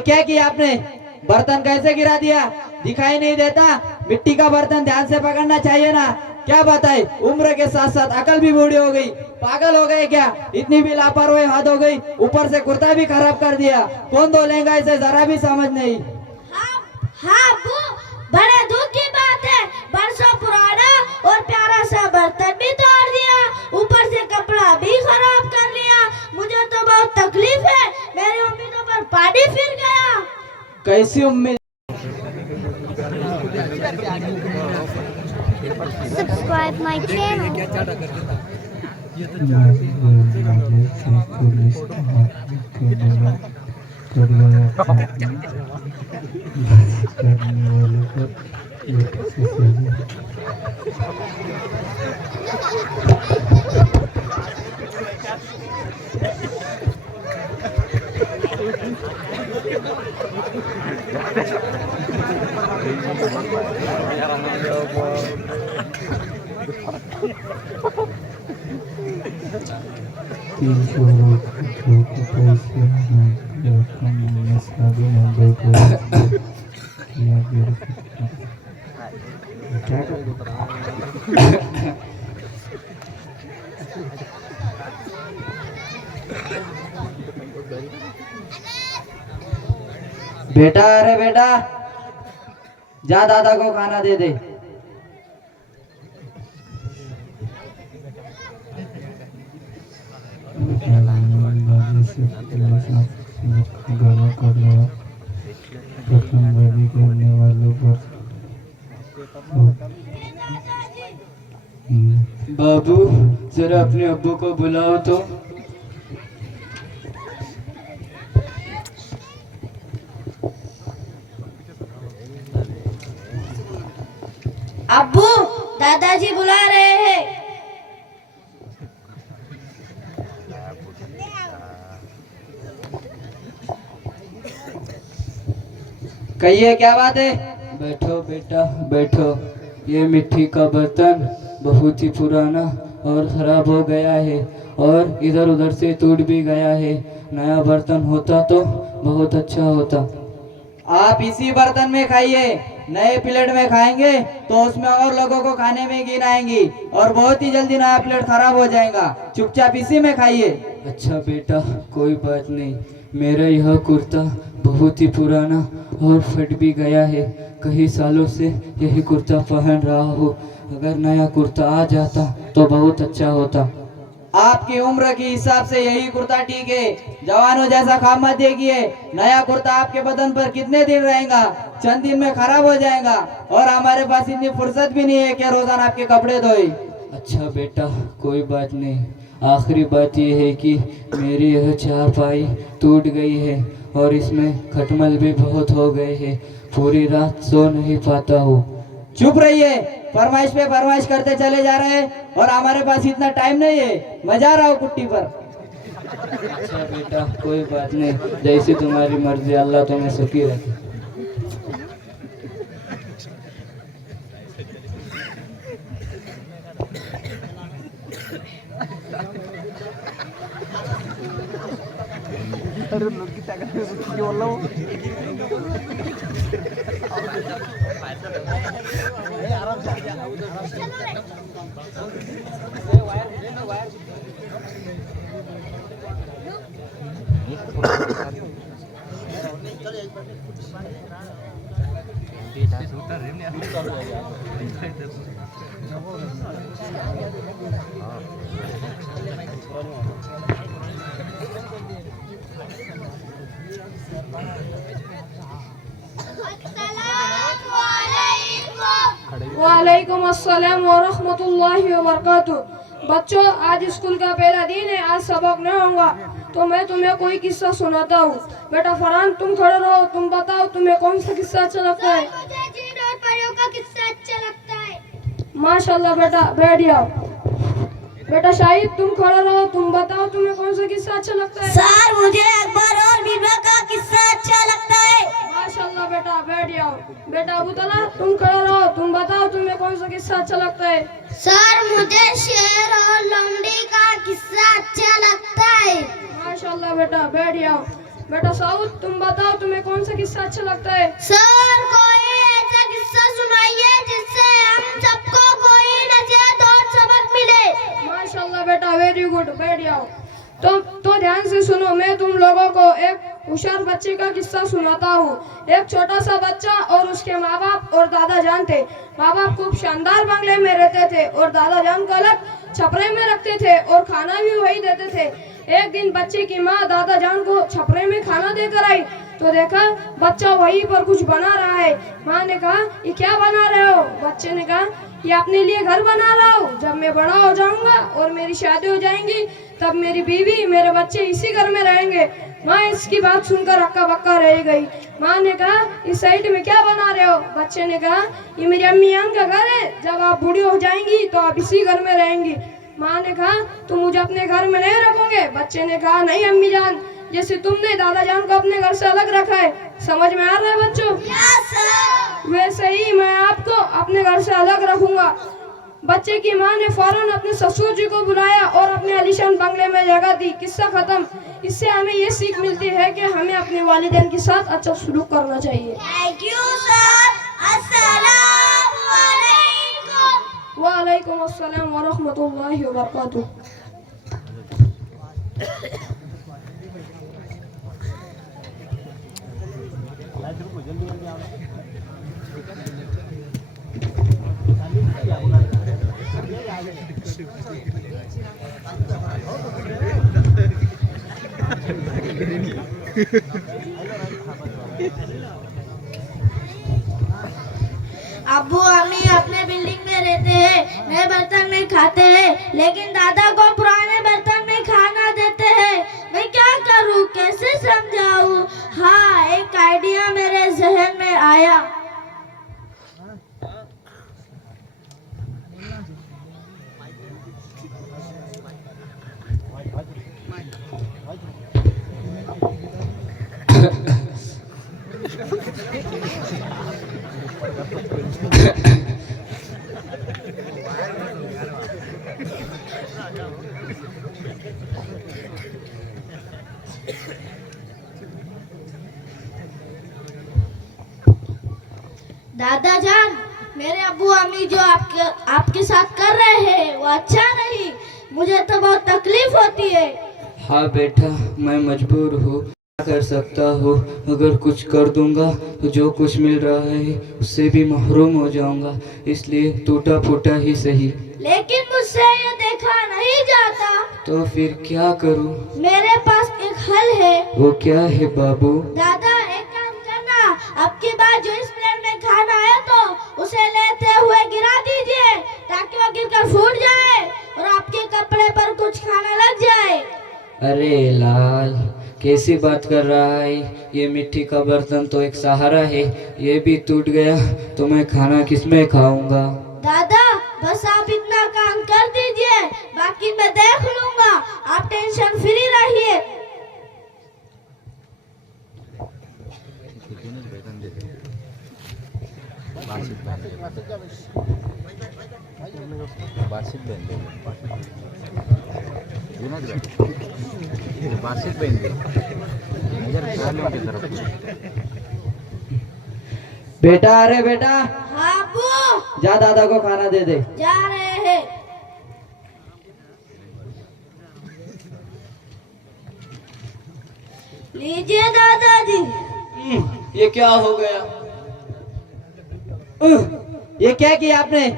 क्या किया आपने? बर्तन कैसे गिरा दिया? दिखाई नहीं देता? मिट्टी का बर्तन ध्यान से पकड़ना चाहिए ना। क्या बताए, उम्र के साथ साथ अकल भी बूढ़ी हो गई। पागल हो गए क्या? इतनी भी लापरवाही हद हो गई, ऊपर से कुर्ता भी खराब कर दिया। कौन धोलेगा इसे? जरा भी समझ नहीं। हाँ वो बड़े दुख की बात है। बरसों पुराना और प्यारा सा बर्तन भी तोड़ दिया, ऊपर से कपड़ा भी खराब कर लिया। मुझे तो बहुत तकलीफ है, मेरी उम्मीदों पर पानी फिर गया। कैसी उम्मीद? Subscribe my channel. बेटा, अरे बेटा, जा दादा को खाना दे दे। करने वालों पर बाबू, जरा अपने अब्बू को बुलाओ तो। अब्बू, दादाजी बुला रहे हैं। कहिए, क्या बात है? बैठो बेटा, बैठो। ये मिट्टी का बर्तन बहुत ही पुराना और खराब हो गया है और इधर उधर से टूट भी गया है। नया बर्तन होता तो बहुत अच्छा होता। आप इसी बर्तन में खाइए। नए प्लेट में खाएंगे तो उसमें और लोगों को खाने में गिन आएंगी और बहुत ही जल्दी नया प्लेट खराब हो जाएगा। चुपचाप इसी में खाइए। अच्छा बेटा, कोई बात नहीं। मेरा यह कुर्ता बहुत ही पुराना और फट भी गया है। कई सालों से यही कुर्ता पहन रहा हूँ। अगर नया कुर्ता आ जाता तो बहुत अच्छा होता। आपकी उम्र के हिसाब से यही कुर्ता ठीक है। जवानों जैसा खाम मत देखिए। नया कुर्ता आपके बदन पर कितने दिन रहेगा? चंद दिन में खराब हो जाएगा और हमारे पास इतनी फुर्सत भी नहीं है कि रोजाना आपके कपड़े धोए। अच्छा बेटा, कोई बात नहीं। आखिरी बात यह है कि मेरी यह चारपाई टूट गई है और इसमें खटमल भी बहुत हो गए हैं। पूरी रात सो नहीं पाता हूँ। चुप रहिए। फरमाइश पे फरमाइश करते चले जा रहे हैं और हमारे पास इतना टाइम नहीं है। मजा रहा हूँ कुट्टी पर। अच्छा बेटा, कोई बात नहीं। जैसी तुम्हारी मर्जी, अल्लाह तुम्हें सुखी रखे। वालेकुम अस्सलाम व रहमतुल्लाहि व बरकातुहू। बच्चों, आज स्कूल का पहला दिन है। आज सबक नहीं होगा तो मैं तुम्हें कोई किस्सा सुनाता हूँ। बेटा फरहान, तुम खड़े रहो। तुम बताओ, तुम्हें कौन सा किस्सा अच्छा लगता है? मुझे जिन और परियों का किस्सा अच्छा लगता है। माशाल्लाह बेटा, बैठ जाओ। बेटा शाहिद, तुम खड़े रहो। तुम बताओ, तुम्हें कौन सा किस्सा अच्छा लगता है? सर, मुझे अकबर और बीरबल का किस्सा अच्छा लगता है। माशाल्लाह बेटा, बैठ जाओ। बेटा अबू तला, तुम खड़े रहो। तुम बताओ, तुम्हें कौन सा किस्सा अच्छा लगता है? सर, मुझे शेर और लोमड़ी का किस्सा अच्छा लगता है। माशाल्लाह बेटा, बैठ जाओ। बेटा साउद, तुम बताओ तुम्हें कौन सा किस्सा अच्छा लगता है? सर, कोई ऐसा किस्सा सुनाइए जिससे हम सबको कोई नसीहत और सबक मिले। माशाल्लाह बेटा, वेरी गुड, बैठ जाओ। तो ध्यान से सुनो, मैं तुम लोगों को एक होशियार बच्चे का किस्सा सुनाता हूँ। एक छोटा सा बच्चा और उसके माँ बाप और दादा जान थे। माँ बाप खूब शानदार बंगले में रहते थे और दादा जान को अलग छपरे में रखते थे और खाना भी वही देते थे। एक दिन बच्चे की माँ दादा जान को छपरे में खाना देकर आई तो देखा बच्चा वहीं पर कुछ बना रहा है। माँ ने कहा, ये क्या बना रहे हो? बच्चे ने कहा, ये अपने लिए घर बना रहा हूँ। जब मैं बड़ा हो जाऊंगा और मेरी शादी हो जाएंगी तब मेरी बीवी मेरे बच्चे इसी घर में रहेंगे। माँ इसकी बात सुनकर हक्का बक्का रह गई। माँ ने कहा, इस साइड में क्या बना रहे हो? बच्चे ने कहा, ये मेरी अम्मी जान का घर है, जब आप बूढ़ी हो जाएंगी तो आप इसी घर में रहेंगी। माँ ने कहा, तुम मुझे अपने घर में नहीं रखोगे? बच्चे ने कहा, नहीं अम्मी जान, जैसे तुमने दादा जान को अपने घर से अलग रखा है। समझ में आ रहा है बच्चों? वैसे ही मैं आपको अपने घर से अलग रखूंगा। बच्चे की माँ ने फौरन अपने ससुर जी को बुलाया और अपने आलीशान बंगले में जगह दी। किस्सा खत्म। इससे हमें ये सीख मिलती है कि हमें अपने वालिदैन के साथ अच्छा सलूक करना चाहिए। Thank you sir. अस्सलाम वालेकुम। वालेकुम अस्सलाम व रहमतुल्लाहि व बरकातुहू। अब्बू अम्मी अपने बिल्डिंग में रहते हैं, नए बर्तन में खाते हैं, लेकिन दादा को पुराने बर्तन में खाना देते हैं। मैं क्या करूं, कैसे समझाऊं? हाँ, एक आइडिया मेरे जहन में आया। दादा जान, मेरे अब्बू अम्मी जो आपके साथ कर रहे हैं वो अच्छा नहीं। मुझे तो बहुत तकलीफ होती है। हाँ बेटा, मैं मजबूर हूँ, क्या कर सकता हूँ। अगर कुछ कर दूंगा तो जो कुछ मिल रहा है उससे भी महरूम हो जाऊंगा, इसलिए टूटा फूटा ही सही। लेकिन मुझसे ये देखा नहीं जाता। तो फिर क्या करूँ? मेरे पास एक हल है। वो क्या है बाबू? दादा, एक काम करना, अब की बार जो इस प्लेट में खाना है तो उसे लेते हुए गिरा दीजिए ताकि वो गिरकर फूट जाए और आपके कपड़े पर कुछ खाना लग जाए। अरे लाल, कैसी बात कर रहा है? ये मिट्टी का बर्तन तो एक सहारा है, ये भी टूट गया तो मैं खाना किसमें खाऊंगा? दादा, बस आप इतना काम कर दीजिए, बाकी मैं देख लूंगा। आप टेंशन फ्री रहिए। बेटा, अरे बेटा, हाँ अब्बू, जा दादा को खाना दे दे। जा रहे हैं। लीजिए दादाजी। ये क्या हो गया? ये क्या किया आपने?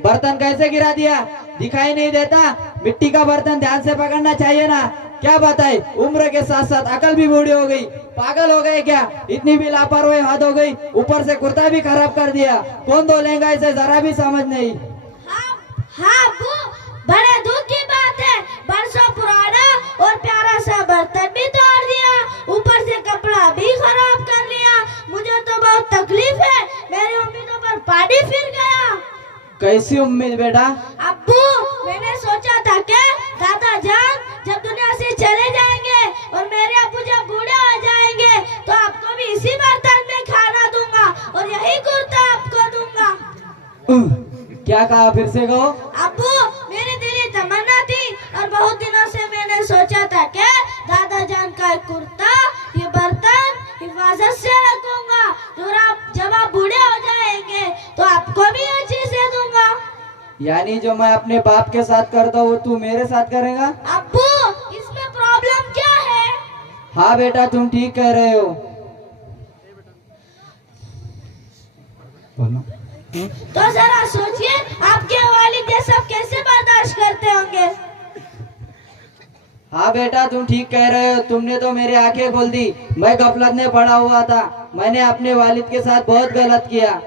बर्तन कैसे गिरा दिया? दिखाई नहीं देता? मिट्टी का बर्तन ध्यान से पकड़ना चाहिए ना। क्या बताए, उम्र के साथ साथ अकल भी बूढ़ी हो गई। पागल हो गए क्या? इतनी भी लापरवाही हद हो गई, ऊपर से कुर्ता भी खराब कर दिया। कौन धोलेगा इसे? जरा भी समझ नहीं। हाँ अब्बू, बड़े दुख की बात है, बरसों पुराना और प्यारा सा बर्तन भी तोड़ दिया, ऊपर से कपड़ा भी खराब कर लिया। मुझे तो बहुत तकलीफ है, मेरी उम्मीदों पर पानी फिर गया। कैसी उम्मीद बेटा? अब्बू, मैंने सोचा था कि दादा जान जब दुनिया से चले जाएंगे और मेरे अब्बू जब बूढ़े हो जाएंगे तो आपको भी इसी बर्तन में खाना दूंगा और यही कुर्ता आपको दूंगा। क्या कहा? फिर से कहो। अब्बू, मेरी दिली तमन्ना थी और बहुत दिनों से मैंने सोचा था कि दादा जान का एक कुर्ता, ये यानी जो मैं अपने बाप के साथ करता हूँ वो तू मेरे साथ करेगा? अब्बू इसमें प्रॉब्लम क्या है? हाँ बेटा तुम ठीक कह रहे हो। बोलो। तो जरा सोचिए आपके वालिद ये सब कैसे बर्दाश्त करते होंगे। हाँ बेटा तुम ठीक कह रहे हो, तुमने तो मेरी आंखें खोल दी। मैं गफलत में पड़ा हुआ था, मैंने अपने वालिद के साथ बहुत गलत किया।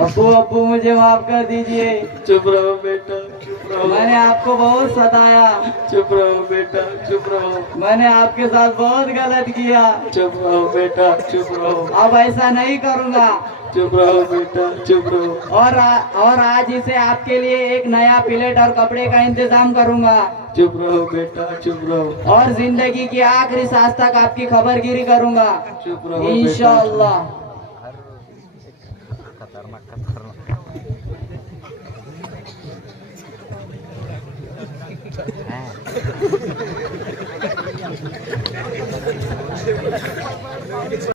अब्बू अब्बू मुझे माफ कर दीजिए। चुप रहो बेटा, चुप रहो। मैंने आपको बहुत सताया। चुप रहो बेटा, चुप रहो। मैंने आपके साथ बहुत गलत किया। चुप रहो बेटा, चुप रहो। अब ऐसा नहीं करूँगा। चुप रहो बेटा, चुप रहो। और आज इसे आपके लिए एक नया प्लेट और कपड़े का इंतजाम करूँगा। चुप रहो बेटा, चुप रहो। और जिंदगी की आखिरी सांस तक आपकी खबरगिरी करूँगा चुप रहो बेटा। इंशाअल्लाह।